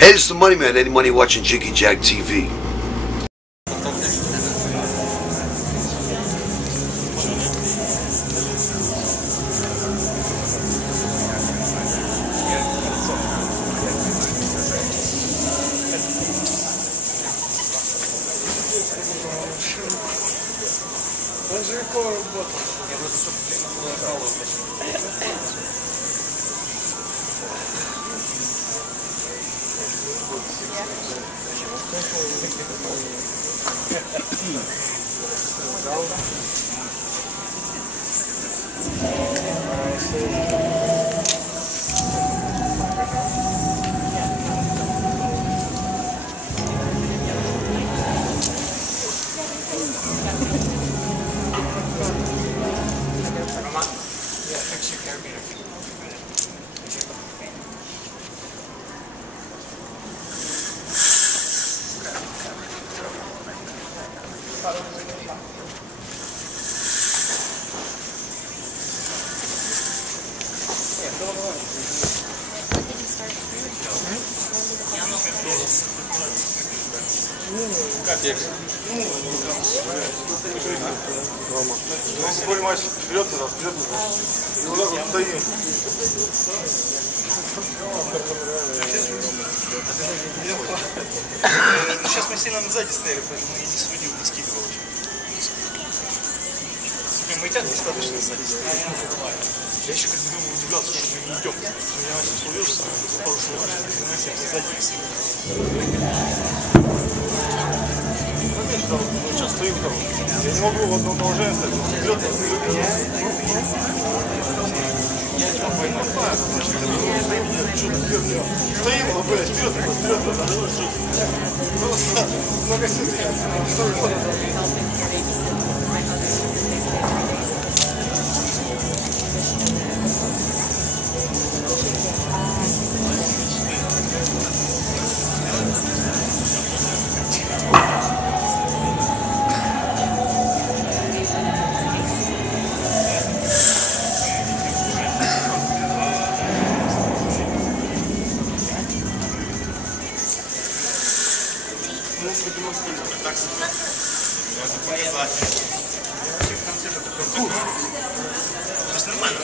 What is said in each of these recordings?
Hey, this is the Money Man. Eddie Money watching Jiggy Jag TV. Сейчас мы сильно сзади стояли, поэтому я не судил, не скидывал. Мы и так достаточно сзади стояли. Я еще как бы думал, удивлялся, что мы не идем. Я начал слушаться, хорошо, сзади не сидел. Сейчас стою там. Я не могу в одном положении стать. Вперед, я не могу поймать. Стоим, блядь, вперед, просто много сильнее. Сейчас нормально.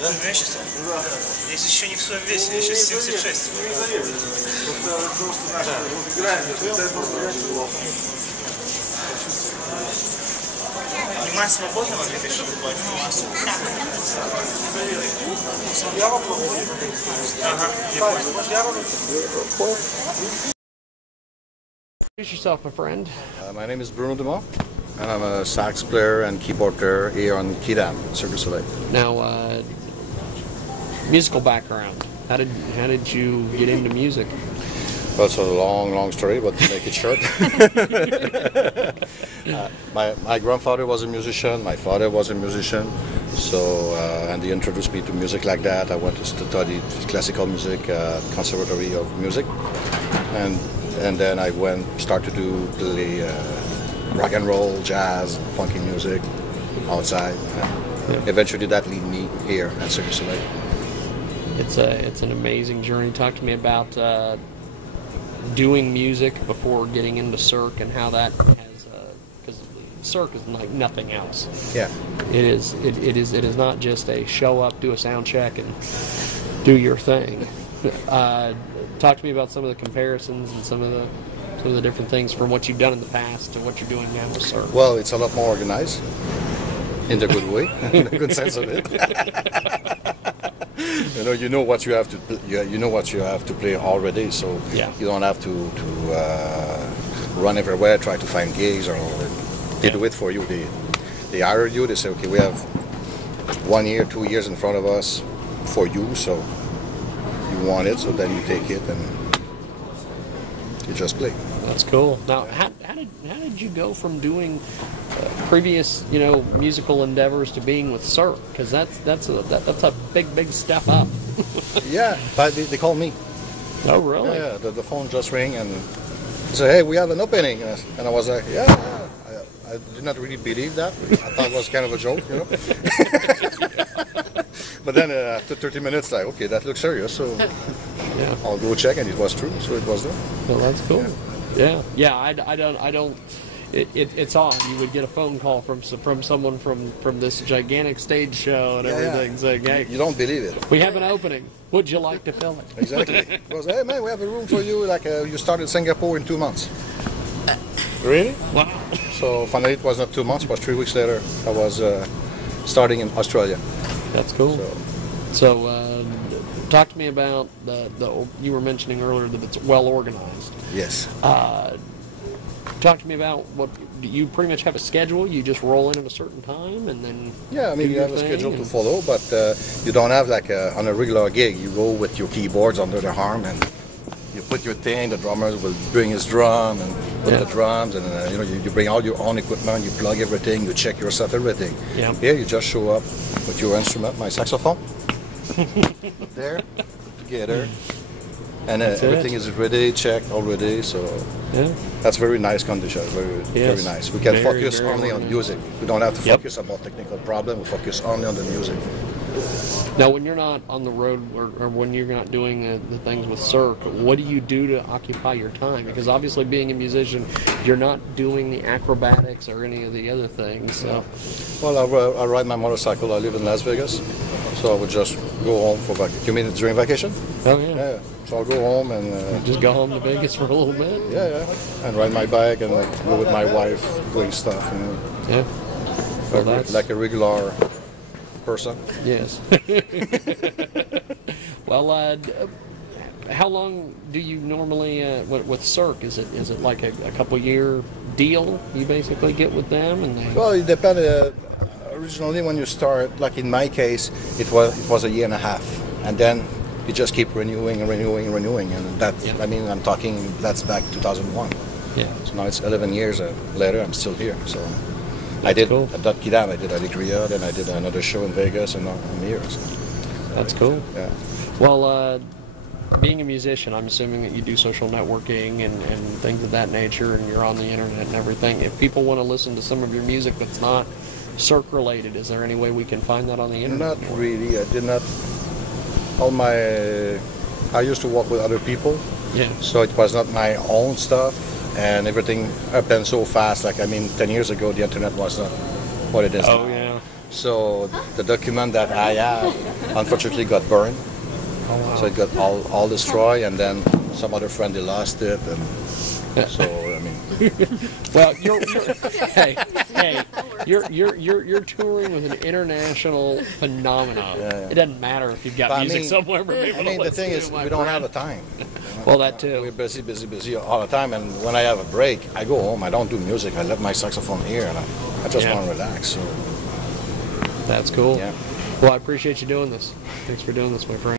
Да? Я сейчас? Да. Я еще не в своем весе, я сейчас 76. Внимание свободного для пешего массу. Ага, я понял. Introduce yourself, my friend. My name is Bruno, and I'm a sax player and keyboard player here on QUIDAM, Cirque du Soleil. Now, musical background. How did you get into music? Well, it's a long story, but to make it short. My grandfather was a musician, my father was a musician, so and they introduced me to music like that. I went to study classical music, Conservatory of Music, and then I started to play rock and roll, jazz, funky music outside. Eventually that led me here at Cirque du Soleil. It's an amazing journey. Talk to me about doing music before getting into Cirque and how that has, because Cirque is like nothing else. Yeah. It is not just a show up, do a sound check, and do your thing. Talk to me about some of the comparisons and some of the different things from what you've done in the past to what you're doing now with Cirque. Well, it's a lot more organized, in the good way, in the good sense of it. You know what you have to play already, so yeah. You don't have to run everywhere, try to find gigs, or they do it for you. They hire you. They say, okay, we have 1 year, 2 years in front of us for you, so you want it, so then you take it and you just play. That's cool. Now, how did you go from doing previous musical endeavors to being with Cirque? Because that's a big step up. Yeah, but they call me. Oh, really? Yeah, the phone just rang and they said, hey, we have an opening, and I was like, yeah. I did not really believe that. I thought it was kind of a joke, But then after 30 minutes, like, okay, that looks serious, so Yeah. I'll go check, and it was true, so it was there. Well, that's cool. Yeah. I don't. It's odd. You would get a phone call from someone from this gigantic stage show and everything saying, "Hey, You don't believe it. we have an opening. Would you like to fill it?" Exactly. It was, hey man, we have a room for you. Like you start in Singapore in 2 months. Really? Wow. So finally, it was not 2 months, but 3 weeks later, I was starting in Australia. That's cool. So, talk to me about the you were mentioning earlier that it's well organized. Yes. Talk to me about what you pretty much have a schedule. You just roll in at a certain time and then Yeah, I mean, do you your have a thing schedule to and- follow, but you don't have like on a regular gig. You go with your keyboards under the arm and you put your thing. The drummer will bring his drum and put the drums, and you bring all your own equipment. You plug everything. You check yourself everything. Yeah. Here, you just show up with your instrument, my saxophone, there, together, and everything is ready, checked already. So. Yeah. That's very nice condition, very nice. We can focus very only on organized. music. We don't have to focus about technical problem. We focus only on the music. Now, when you're not on the road or when you're not doing the things with Cirque, what do you do to occupy your time? Because obviously, being a musician, you're not doing the acrobatics or any of the other things. So. Well, I ride my motorcycle. I live in Las Vegas, so I would just go home for vacation. You mean during vacation? Oh yeah. Yeah. So I'll go home and Just go home to Vegas for a little bit. and ride my bike and go with my wife doing stuff. Yeah. Well, that's Like a regular person. yes. Well, how long do you normally with Cirque? Is it like a couple year deal you basically get with them and they? Well, it depends. Originally, when you start, like in my case, it was a year and a half, and then you just keep renewing, and that I mean, I'm talking that's back 2001. Yeah. So now it's 11 years later. I'm still here. So I did cool. at CIRQUE DU, I did Alegria, then I did another show in Vegas, and now I'm here. So, That's cool. yeah. Well, being a musician, I'm assuming that you do social networking and things of that nature, and you're on the internet and everything. If people want to listen to some of your music that's not Cirque related, is there any way we can find that on the internet? Not really. I did not. I used to work with other people, Yeah. so it was not my own stuff, and everything happened so fast. Like, I mean, 10 years ago, the internet was not what it is now. Oh yeah. So the document that I have, unfortunately, got burned. Oh wow. So it got all destroyed, and then some other friend, they lost it, and so, I mean... Well, you're touring with an international phenomenon. Yeah. It doesn't matter if you've got But music somewhere for people I mean, to the listen thing to, is, my we don't friend. have the time. Well, that too. We're busy all the time, and when I have a break, I go home. I don't do music. I let my saxophone here, and I just want to relax. So, That's cool. yeah. Well, I appreciate you doing this. Thanks for doing this, my friend.